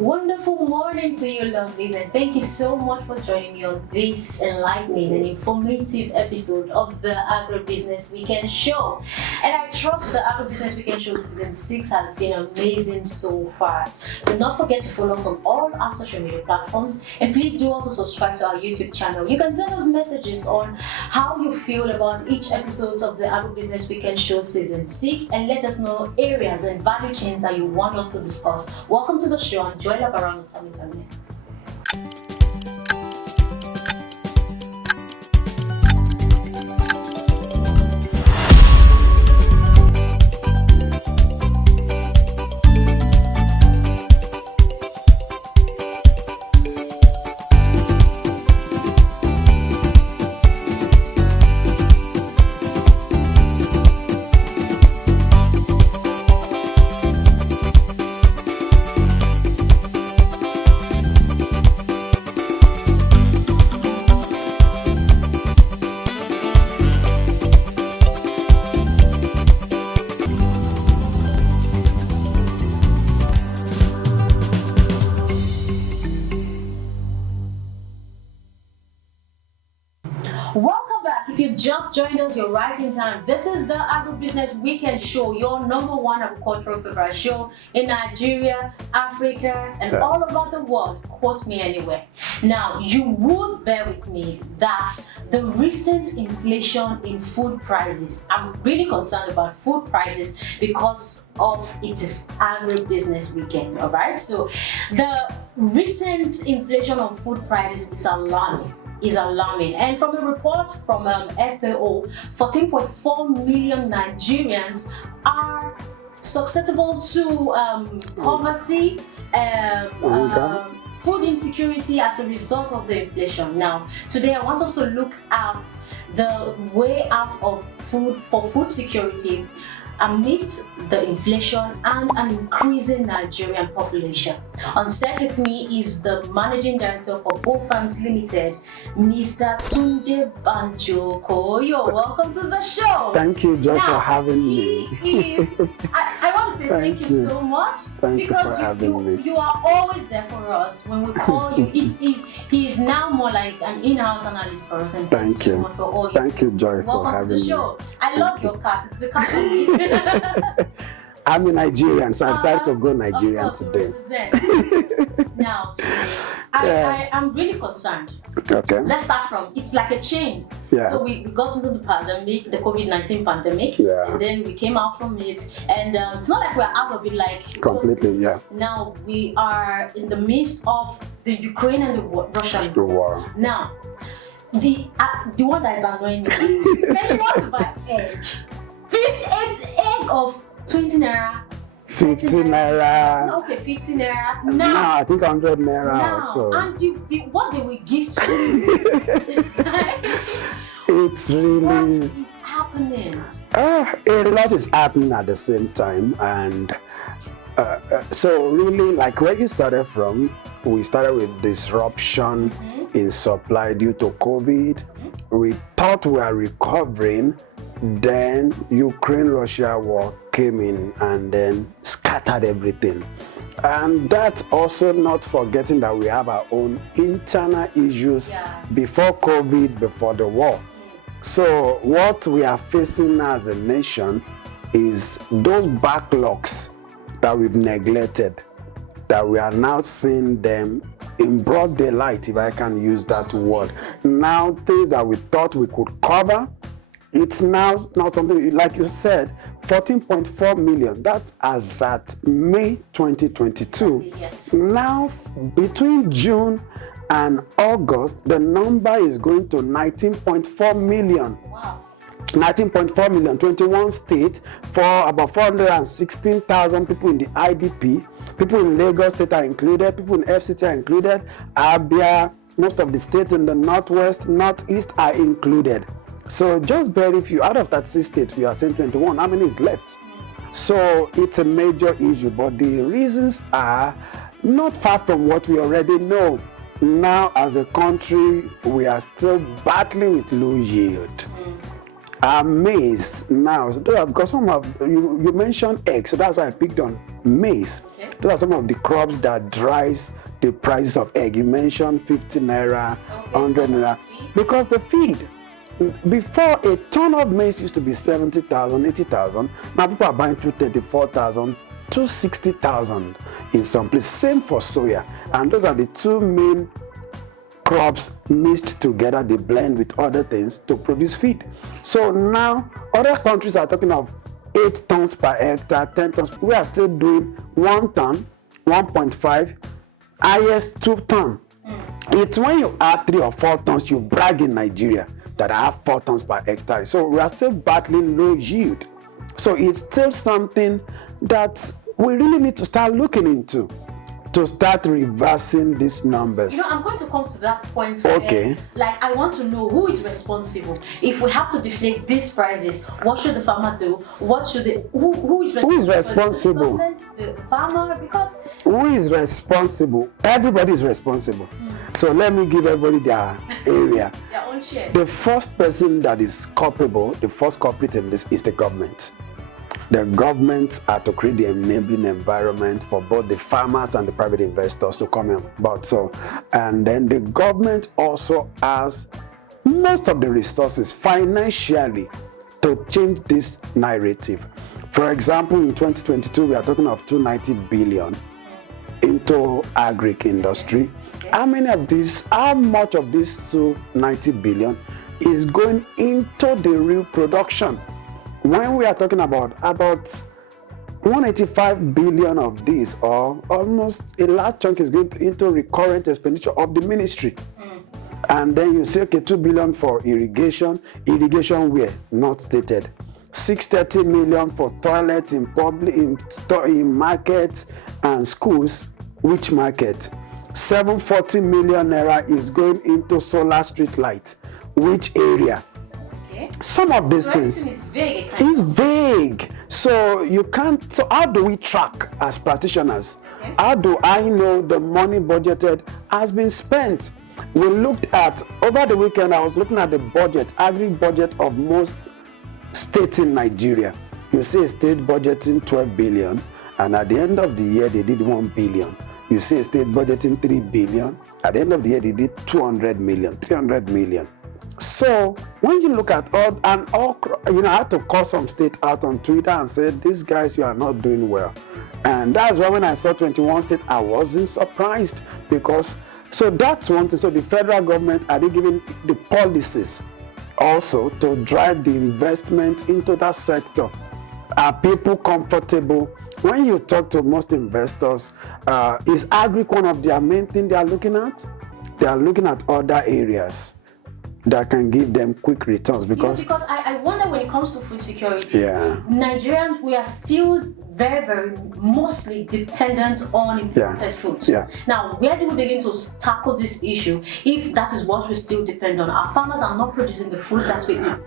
Wonderful morning to you, lovelies, and thank you so much for joining me on this enlightening and informative episode of the Agribusiness Weekend Show. And I trust the Agribusiness Weekend Show Season 6 has been amazing so far. Do not forget to follow us on all our social media platforms, and please do also subscribe to our YouTube channel. You can send us messages on how you feel about each episode of the Agribusiness Weekend Show Season 6 and let us know areas and value chains that you want us to discuss. Welcome to the show. Enjoy la parole, Sammy. Welcome back. If you just joined us, you're right in time. This is the Agribusiness Weekend Show, your number one agricultural favorite show in Nigeria, Africa, and all over the world. Quote me anywhere. Now, you would bear with me that the recent inflation in food prices, I'm really concerned about food prices because of it is Agribusiness Weekend, all right? So the recent inflation on food prices is alarming. And from a report from FAO, 14.4 million Nigerians are susceptible to poverty, food insecurity as a result of the inflation. Now, today I want us to look at the way out of food security amidst the inflation and an increasing Nigerian population. On set with me is the Managing Director for Farms Limited, Mr. Tunde Banjoko. You're welcome to the show. Thank you, Joy, for having me. I want to say thank you so much because you are always there for us when we call you. He is now more like an in-house analyst for us, and thank you so much for all you. Thank you, Joy, for having me. Welcome to the show. I love your cat. It's the cat for me. I'm a Nigerian, so I decided to go Nigerian today. Now, I'm really concerned. Okay. Let's start from, it's like a chain. Yeah. So we got into the pandemic, the COVID-19 pandemic, and then we came out from it. And it's not like we're out of it like... Completely, Now we are in the midst of the Ukraine and the Russian war. Now, the one that is annoying me is when you want to buy egg. 58 egg of 20 naira. 50 naira. No, okay, 50 naira. Now, no, I think 100 naira or so. And what they will give to you. It's really... What is happening? A lot is happening at the same time. And so really, like where you started from, we started with disruption in supply due to COVID. We thought we were recovering. Then Ukraine-Russia war came in and then scattered everything. And that's also not forgetting that we have our own internal issues before COVID, before the war. So what we are facing as a nation is those backlogs that we've neglected, that we are now seeing them in broad daylight, if I can use that word. Now things that we thought we could cover, it's now not something, like you said, 14.4 million. That's as at May 2022. Yes. Now, between June and August, the number is going to 19.4 million. Wow. 19.4 million, 21 states, for about 416,000 people in the IDP. People in Lagos State are included, people in FCT are included, Abia, most of the states in the Northwest, Northeast are included. So just very few, out of that 6 states, we are saying 21, how many is left? So it's a major issue, but the reasons are not far from what we already know. Now, as a country, we are still battling with low yield. Maize now, so those are, because some of you mentioned eggs, so that's why I picked on maize. Okay. Those are some of the crops that drives the prices of egg. You mentioned 50 naira, 100 naira, because the feed. Before, a ton of maize used to be 70,000, 80,000. Now people are buying 234,000, 260,000 in some places. Same for soya, and those are the two main crops mixed together. They blend with other things to produce feed. So now other countries are talking of 8 tons per hectare, 10 tons. We are still doing 1 ton, 1.5, highest 2 ton. It's when you add 3 or 4 tons, you brag in Nigeria that I have 4 tons per hectare. So we are still battling low yield. So it's still something that we really need to start looking into, to start reversing these numbers. You know, I'm going to come to that point. Okay. Like, I want to know who is responsible. If we have to deflate these prices, what should the farmer do? What should who is responsible? Who is responsible? The government, the farmer, because who is responsible? Everybody is responsible. So let me give everybody their area. their own share. The first person that is culpable, the first culprit in this is the government. The governments are to create the enabling environment for both the farmers and the private investors to come about. So, and then the government also has most of the resources financially to change this narrative. For example, in 2022, we are talking of 290 billion into agric industry. How much of this 290 billion is going into the real production? When we are talking about 185 billion of this, or almost a large chunk, is going into recurrent expenditure of the ministry. And then you say, okay, 2 billion for irrigation. Irrigation where? Not stated. 630 million for toilets in public, in markets and schools. Which market? 740 million naira is going into solar street light. Which area? Some of these things is vague. It's vague. So you can't. So how do we track as practitioners? Okay. How do I know the money budgeted has been spent? We looked at over the weekend. I was looking at the budget, agri budget of most states in Nigeria. You see a state budgeting 12 billion, and at the end of the year they did 1 billion. You see a state budgeting 3 billion. At the end of the year they did 200 million, 300 million. So when you look at all, I had to call some state out on Twitter and said, these guys, you are not doing well. And that's why when I saw 21 states, I wasn't surprised, because, so that's one thing. So the federal government, are they giving the policies also to drive the investment into that sector? Are people comfortable? When you talk to most investors, is agri one of their main thing they are looking at? They are looking at other areas that can give them quick returns, because I wonder, when it comes to food security, Nigerians, we are still very, very mostly dependent on imported foods. Now, where do we begin to tackle this issue if that is what we still depend on? Our farmers are not producing the food that we eat.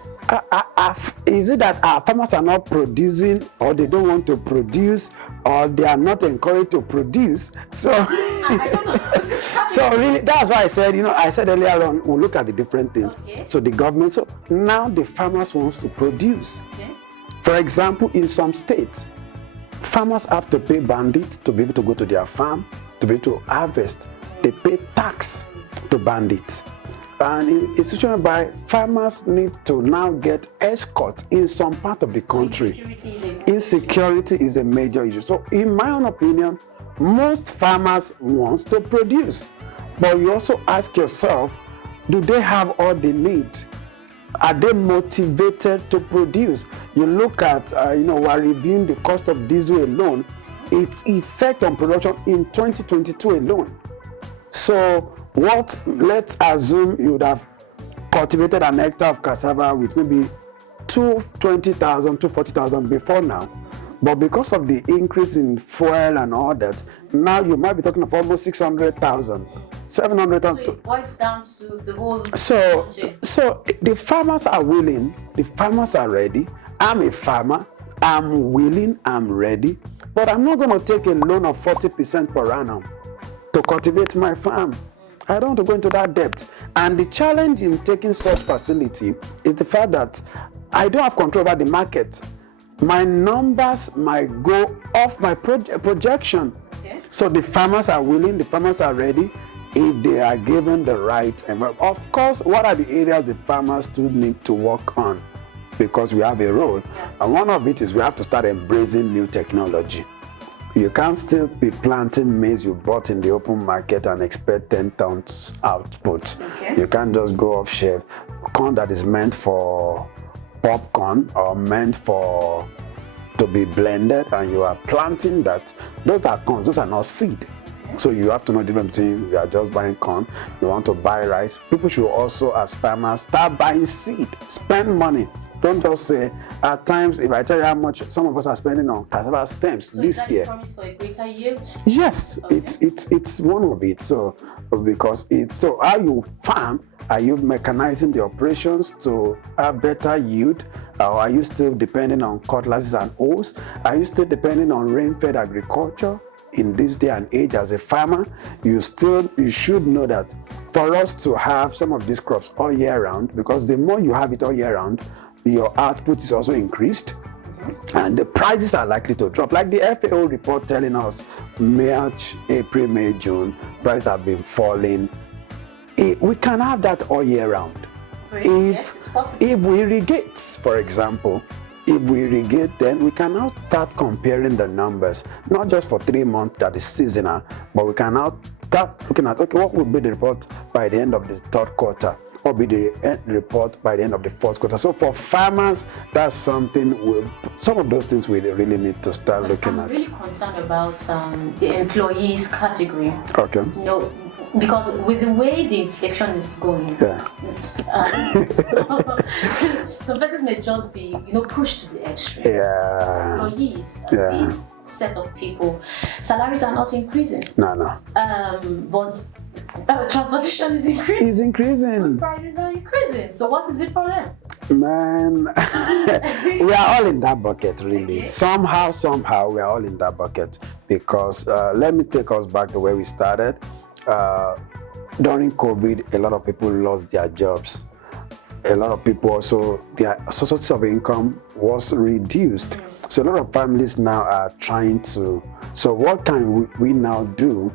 Is it that our farmers are not producing, or they don't want to produce, or they are not encouraged to produce? So I don't know. So really, that's why I said, I said earlier on, we'll look at the different things. Okay. So the government, so now the farmers wants to produce. Okay. For example, in some states, farmers have to pay bandits to be able to go to their farm, to be able to harvest. They pay tax to bandits. And in a situation whereby farmers need to now get escort in some part of the country. Insecurity is a major issue. So in my own opinion, most farmers want to produce. But you also ask yourself, do they have all they need? Are they motivated to produce? You look at, we're reviewing the cost of diesel alone, its effect on production in 2022 alone. So let's assume you would have cultivated an hectare of cassava with maybe 220,000, 240,000 before now. But because of the increase in fuel and all that, now you might be talking of almost 600,000, 700,000. So it boils down to the whole. So the farmers are willing, the farmers are ready. I'm a farmer, I'm willing, I'm ready, but I'm not going to take a loan of 40% per annum to cultivate my farm. I don't want to go into that debt. And the challenge in taking such facility is the fact that I don't have control over the market. My numbers might go off my projection. Okay. So the farmers are willing, the farmers are ready if they are given the right environment. Of course, what are the areas the farmers still need to work on? Because we have a role. Yeah. And one of it is we have to start embracing new technology. You can't still be planting maize you bought in the open market and expect 10 tons output. Okay. You can't just go off shelf. Corn that is meant for popcorn or meant for to be blended, and you are planting that, those are corn, those are not seed. So you have to know the difference between you are just buying corn, you want to buy rice. People should also, as farmers, start buying seed, spend money. Don't just say, at times, if I tell you how much some of us are spending on cassava stems this year. Is that a promise for a greater yield? Yes, Okay. it's one of it. So because it's so how you farm, are you mechanizing the operations to have better yield? Or are you still depending on cutlasses and hoes? Are you still depending on rain-fed agriculture? In this day and age, as a farmer, you should know that for us to have some of these crops all year round, because the more you have it all year round, your output is also increased, and the prices are likely to drop. Like the FAO report telling us, March, April, May, June, prices have been falling. We can have that all year round. Yes, it's possible. If we irrigate, for example, if we irrigate, then we can now start comparing the numbers, not just for 3 months that is seasonal, but we can now start looking at, okay, what will be the report by the end of the third quarter? What will be the report by the end of the fourth quarter? So for farmers, that's something, some of those things we really need to start looking at. I'm really concerned about the employees category. Okay. You know, because with the way the inflation is going, Yeah. some persons may just be, pushed to the extreme. Yeah. Employees, Yeah. these set of people, salaries are not increasing. No. But transportation is increasing. It's increasing. Prices are increasing. So what is it for them? Man, we are all in that bucket, really. Okay. Somehow, we are all in that bucket. Because let me take us back to where we started. During COVID, a lot of people lost their jobs. A lot of people also, their sources of income was reduced. So a lot of families now are trying to, so what can we now do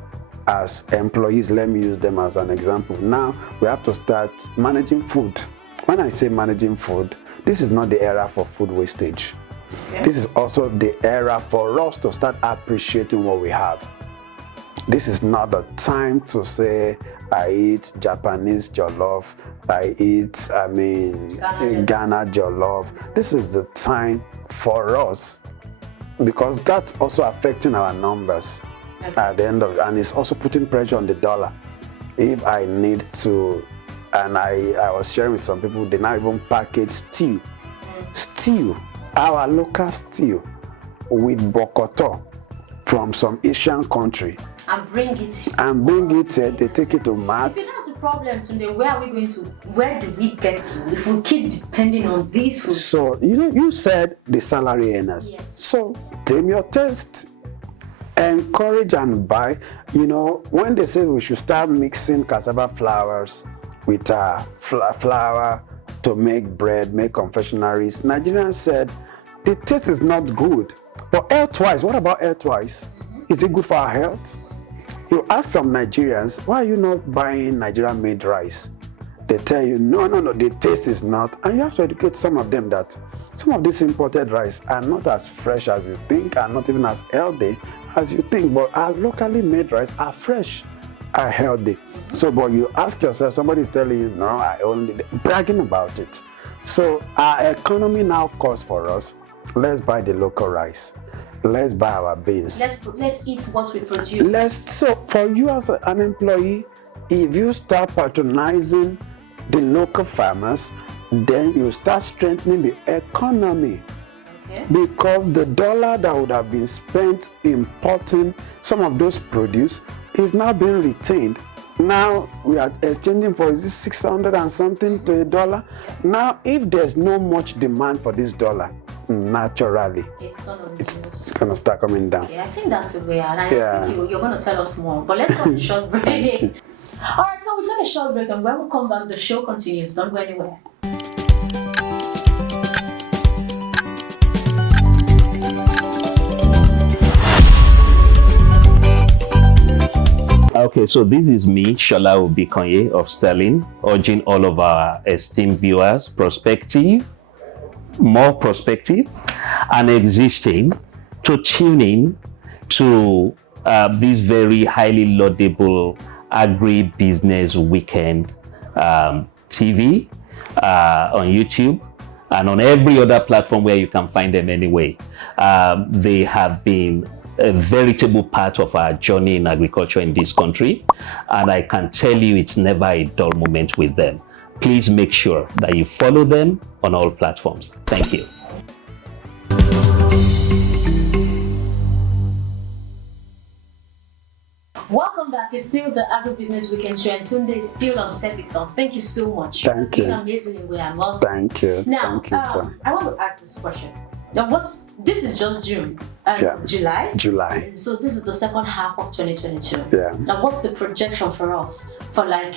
as employees? Let me use them as an example. Now we have to start managing food. When I say managing food, this is not the era for food wastage. Okay. This is also the era for us to start appreciating what we have. This is not the time to say, I eat Japanese jollof, I eat, Ghana jollof. This is the time for us, because that's also affecting our numbers at the end of it, and it's also putting pressure on the dollar. If I need to, and I was sharing with some people, they now even package stew, our local stew with bokoto from some Asian country. And bring it. They take it to Mars. You see, that's the problem, Tunde. Where do we get to if we keep depending on these foods? So, you said the salary earners. Yes. So, tame your taste. Encourage and buy. When they say we should start mixing cassava flours with flour to make bread, make confectionaries, Nigerians said the taste is not good. But health-wise, what about health-wise? Is it good for our health? You ask some Nigerians, why are you not buying Nigerian-made rice? They tell you, no, the taste is not. And you have to educate some of them that some of these imported rice are not as fresh as you think, are not even as healthy as you think. But our locally made rice are fresh, are healthy. So, but you ask yourself, somebody is telling you, no, I only, bragging about it. So our economy now calls for us, let's buy the local rice. Let's buy our beans. Let's eat what we produce. So for you as an employee, if you start patronizing the local farmers, then you start strengthening the economy. Okay. Because the dollar that would have been spent importing some of those produce is now being retained. Now we are exchanging for 600 and something to $1. Yes. Now, if there's no much demand for this dollar, naturally it's gonna start coming down. Okay, I think that's the way, and I think you're going to tell us more. But let's go on a short break. All right, so we take a short break, and when we come back, the show continues. Don't go anywhere. Okay, so this is me, Shola Obikonye of Sterling, urging all of our esteemed viewers, more prospective, and existing, to tune in to this very highly laudable agribusiness weekend TV on YouTube and on every other platform where you can find them anyway. They have been a veritable part of our journey in agriculture in this country, and I can tell you it's never a dull moment with them. Please make sure that you follow them on all platforms. Thank you. Welcome back. It's still the Agribusiness Weekend Show, and Tunde is still on Sepistons. Thank you so much. Thank you. You're amazing in where I'm also. Thank you. Now, Thank you. I want to ask this question. Now, this is just June and July. July. So this is the second half of 2022. Yeah. Now, what's the projection for us for like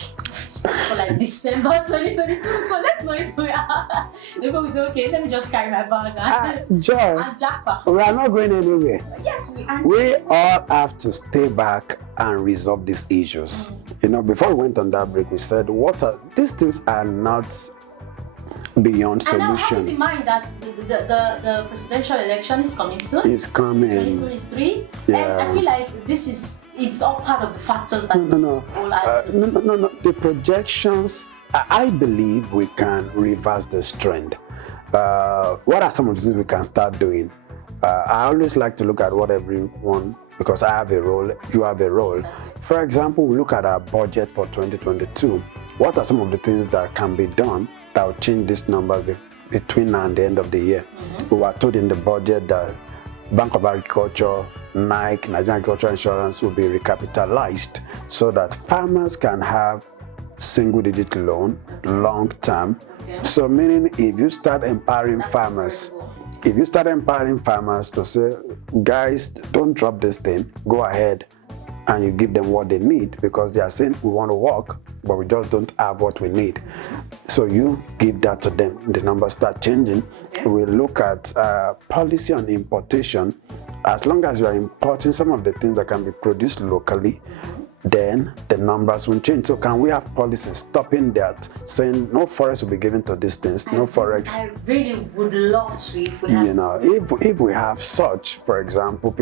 December 2022? So let's know if we are. If we say, okay, let me just carry my bag Joy, and jackpot. we are not going anywhere. Yes, we are. We all have to stay back and resolve these issues. You know, before we went on that break, we said, these things are not beyond And now solution. have in mind that the presidential election is coming soon. It's coming. 2023. Yeah. And I feel like it's all part of the factors that No. all The projections, I believe we can reverse this trend. What are some of the things we can start doing? I always like to look at what everyone, because I have a role, you have a role. For example, we look at our budget for 2022. What are some of the things that can be done that will change this number between now and the end of the year? We were told in the budget that Bank of Agriculture, Nigerian Agricultural Insurance will be recapitalized so that farmers can have single-digit loan, long-term. So meaning if you start empowering farmers, to say, guys, don't drop this thing, go ahead, and you give them what they need, because they are saying we want to work, but we just don't have what we need. So you give that to them, the numbers start changing. We look at policy on importation. As long as you are importing some of the things that can be produced locally, then the numbers will change. So can we have policies stopping that, saying no forest will be given to these things, no forex? I really would love to if we have. You know, if we have such, for example,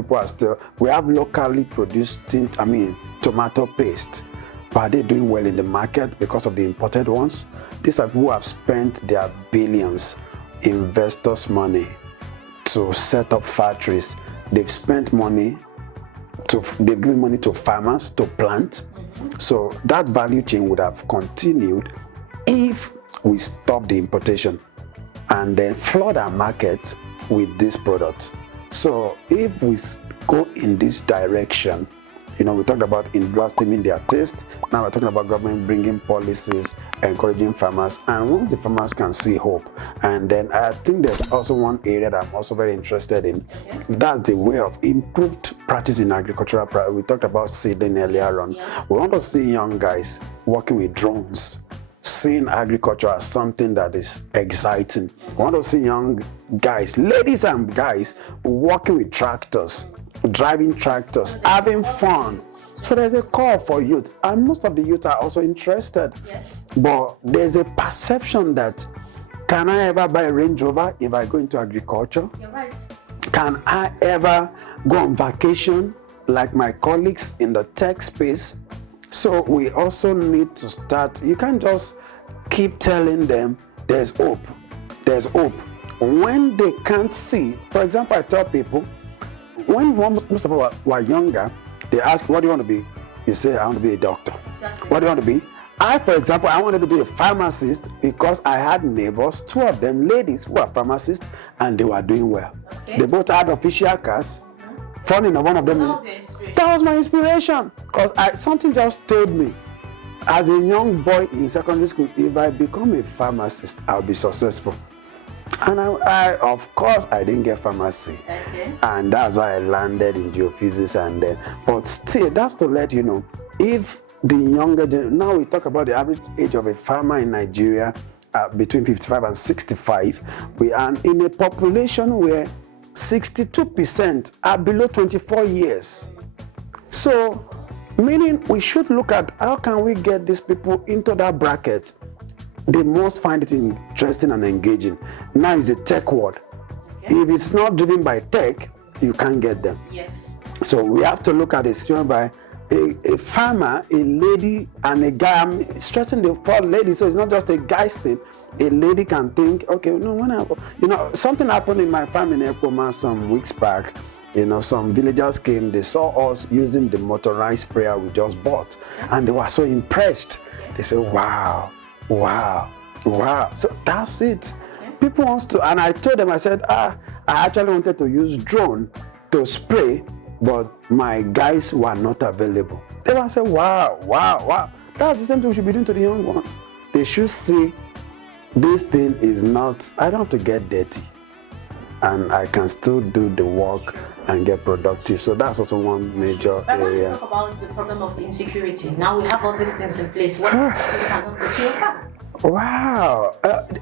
we have locally produced, tomato paste, but are they doing well in the market because of the imported ones? These are people who have spent their billions, investors' money to set up factories. They've spent money, they've given money to farmers to plant. So that value chain would have continued if we stop the importation and then flood our market with these products. So if we go in this direction, you know, we talked about individuals taming their taste. Now we're talking about government bringing policies, encouraging farmers, and once the farmers can see hope. And then I think there's also one area that I'm also very interested in. That's the way of improved practice in agricultural practice. We talked about seeding earlier on. We want to see young guys working with drones, seeing agriculture as something that is exciting. We want to see young guys, ladies and guys, working with tractors, driving tractors, having fun. So there's a call for youth, and most of the youth are also interested. Yes. But there's a perception that, can I ever buy a Range Rover if I go into agriculture? You're right. Can I ever go on vacation like my colleagues in the tech space? So we also need to start, you can't just keep telling them there's hope, there's hope. When they can't see, for example, I tell people, when most of us were younger, they ask, what do you want to be? You say, I want to be a doctor. Exactly. What do you want to be? For example, I wanted to be a pharmacist because I had neighbors, two of them, ladies who are pharmacists, and they were doing well. Okay. They both had official cars. Funny enough, one of them. That was my inspiration, because something just told me, as a young boy in secondary school, if I become a pharmacist, I'll be successful. And I of course, I didn't get pharmacy. Okay. And that's why I landed in geophysics. And then, but still, that's to let you know, if the younger generation, now we talk about the average age of a farmer in Nigeria, between 55 and 65, we are in a population where 62% are below 24 years. So Meaning we should look at how can we get these people into that bracket. They must find it interesting and engaging. Now is a tech world. Okay. If it's not driven by tech, you can't get them. Yes. So we have to look at a situation by a farmer, a lady, and a guy. I'm stressing the poor lady, so it's not just a guy's thing. A lady can think, okay, no, something happened in my farm in Ekoma some weeks back. Some villagers came, they saw us using the motorized sprayer we just bought, and they were so impressed. They said, wow. So that's it. People want to, and I told them, I said, I actually wanted to use drone to spray, but my guys were not available. They were saying, wow. That's the same thing we should be doing to the young ones. They should see this thing is not, I don't have to get dirty, and I can still do the work and get productive. So that's also one major area. I want to talk about the problem of insecurity. Now we have all these things in place. What cannot go to your farm? Wow.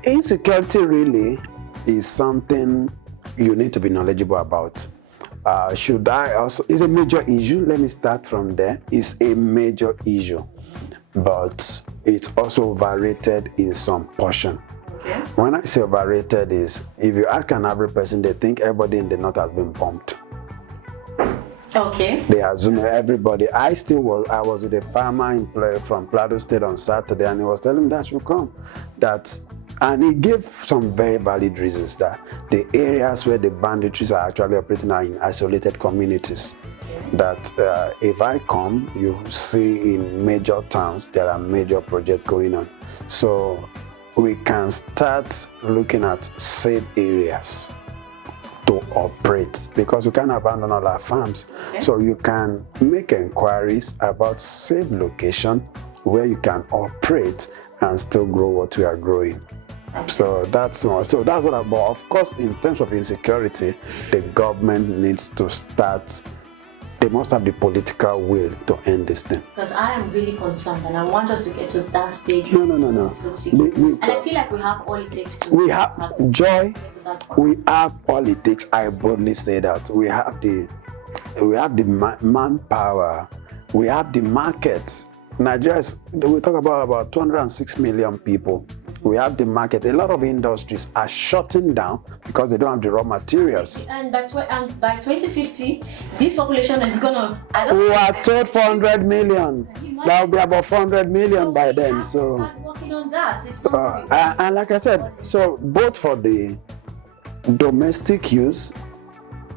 Insecurity really is something you need to be knowledgeable about. It's a major issue. Let me start from there. It's a major issue, but it's also overrated in some portion. Okay. When I say overrated is, if you ask an average person, they think everybody in the north has been pumped. Okay. They assume everybody. I was with a farmer from Plateau State on Saturday, and he was telling me that should come. And he gave some very valid reasons that the areas where the banditries are actually operating are in isolated communities. That if I come, you see in major towns, there are major projects going on. So we can start looking at safe areas to operate, because we can't abandon all our farms. Okay. So you can make inquiries about safe location where you can operate and still grow what we are growing. So that's what about. Of course, in terms of insecurity, the government needs to start. They must have the political will to end this thing. Because I am really concerned, and I want us to get to that stage. No. And I feel like we have all it takes to. We have joy. We have all it takes. I boldly say that we have the manpower. We have the markets. Nigeria, we talk about 206 million people. We have the market. A lot of industries are shutting down because they don't have the raw materials. And by 2050, this population is gonna. We are told 400 million. That will be about 400 million by then. So start working on that. It's and like I said, so both for the domestic use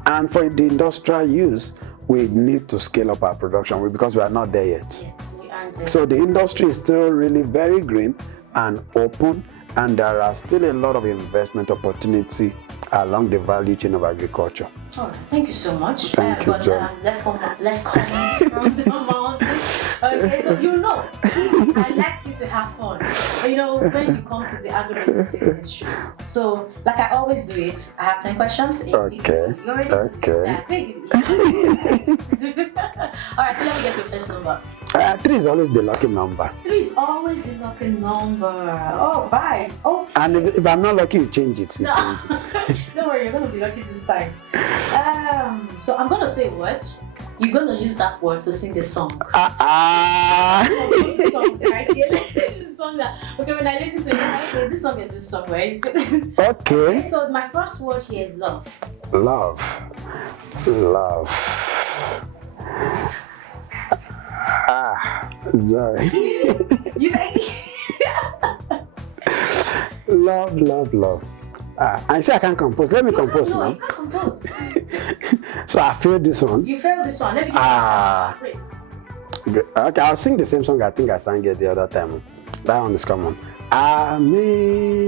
and for the industrial use, we need to scale up our production because we are not there yet. Yes, we aren't there. So the industry is still really very green and open, and there are still a lot of investment opportunity along the value chain of agriculture. All right, thank you so much. Thank you, John. Let's come from the mountain. Okay, so I like you to have fun. When you come to the agribusiness show. So, like I always do it, I have 10 questions. Okay. You already Okay. All right, so let me get your first number. 3 is always the lucky number. 3 is always the lucky number. Oh, bye. Oh. And if I'm not lucky, you change it. Don't worry, you're going to be lucky this time. So I'm going to say a word. You're going to use that word to sing the song. The song, right? The song okay, when I listen to it, I say, this song is this song, right? Okay. So my first word here is love. Love. Joy. You like it? Love. I say I can't compose. Let me compose now. You can't compose. So I failed this one. You failed this one. Let me get Chris. Okay, I'll sing the same song I think I sang it the other time. That one is common. Amazing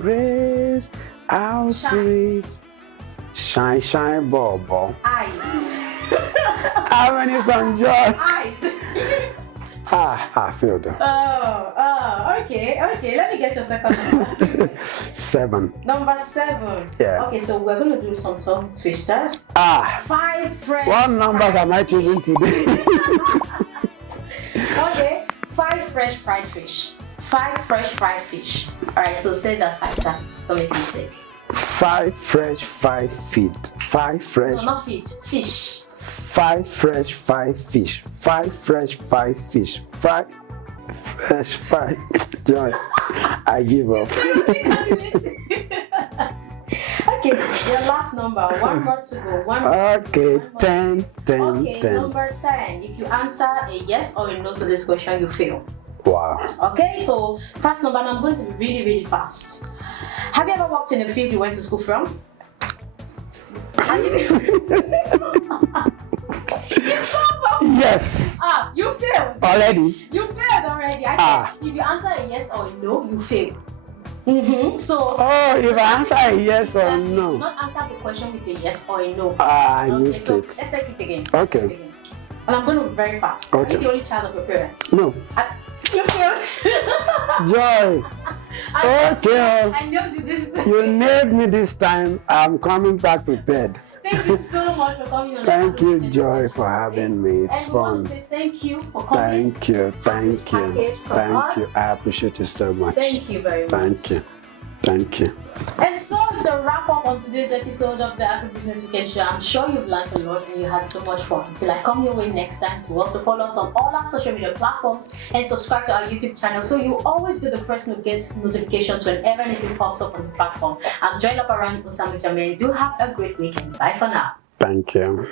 grace, how sweet. Shine, bubble. Eyes. How many songs, John? Eyes. I failed. Okay. Let me get your second number. 7. Number 7. Yeah. Okay, so we're going to do some tongue twisters. 5 fresh. What numbers am I choosing today? Okay, 5 fresh fried fish. 5 fresh fried fish. All right, so say that 5 times. Don't make a mistake. 5 fresh, 5 feet. 5 fresh. No, not feet. Fish. 5 fresh 5 fish. 5 fresh 5 fish. 5 fresh 5. Joy, I give up. Okay, your last number. One more to go. Okay, 10, 10, Okay, 10. number 10. If you answer a yes or a no to this question, you fail. Wow. Okay, so first number, and I'm going to be really, really fast. Have you ever worked in the field you went to school from? Yes. You failed. Already? You failed already. I said if you answer a yes or a no, you fail. So. Oh, if I answer a yes or exactly, no. do not answer the question with a yes or a no. I Okay, missed so it. let's take it again. Okay. And I'm going to be very fast. Okay. Are you the only child of your parents? No. You failed. Joy. Okay. I know you this time. You nailed me this time. I'm coming back prepared. Thank you so much for coming on. Thank you, Joy, for having me. It's and we want fun. to say thank you for coming. Thank you. Thank you. Package from Thank you. us. I appreciate it so much. Thank you very much. Thank you. Thank you. And so to wrap up on today's episode of the Agribusiness Weekend Show, I'm sure you've learned a lot and you had so much fun. Till I come your way next time, to also follow us on all our social media platforms and subscribe to our YouTube channel so you always be the first to get notifications whenever anything pops up on the platform. I'm Joy Laparani Osami Jamel. Do have a great weekend. Bye for now. Thank you.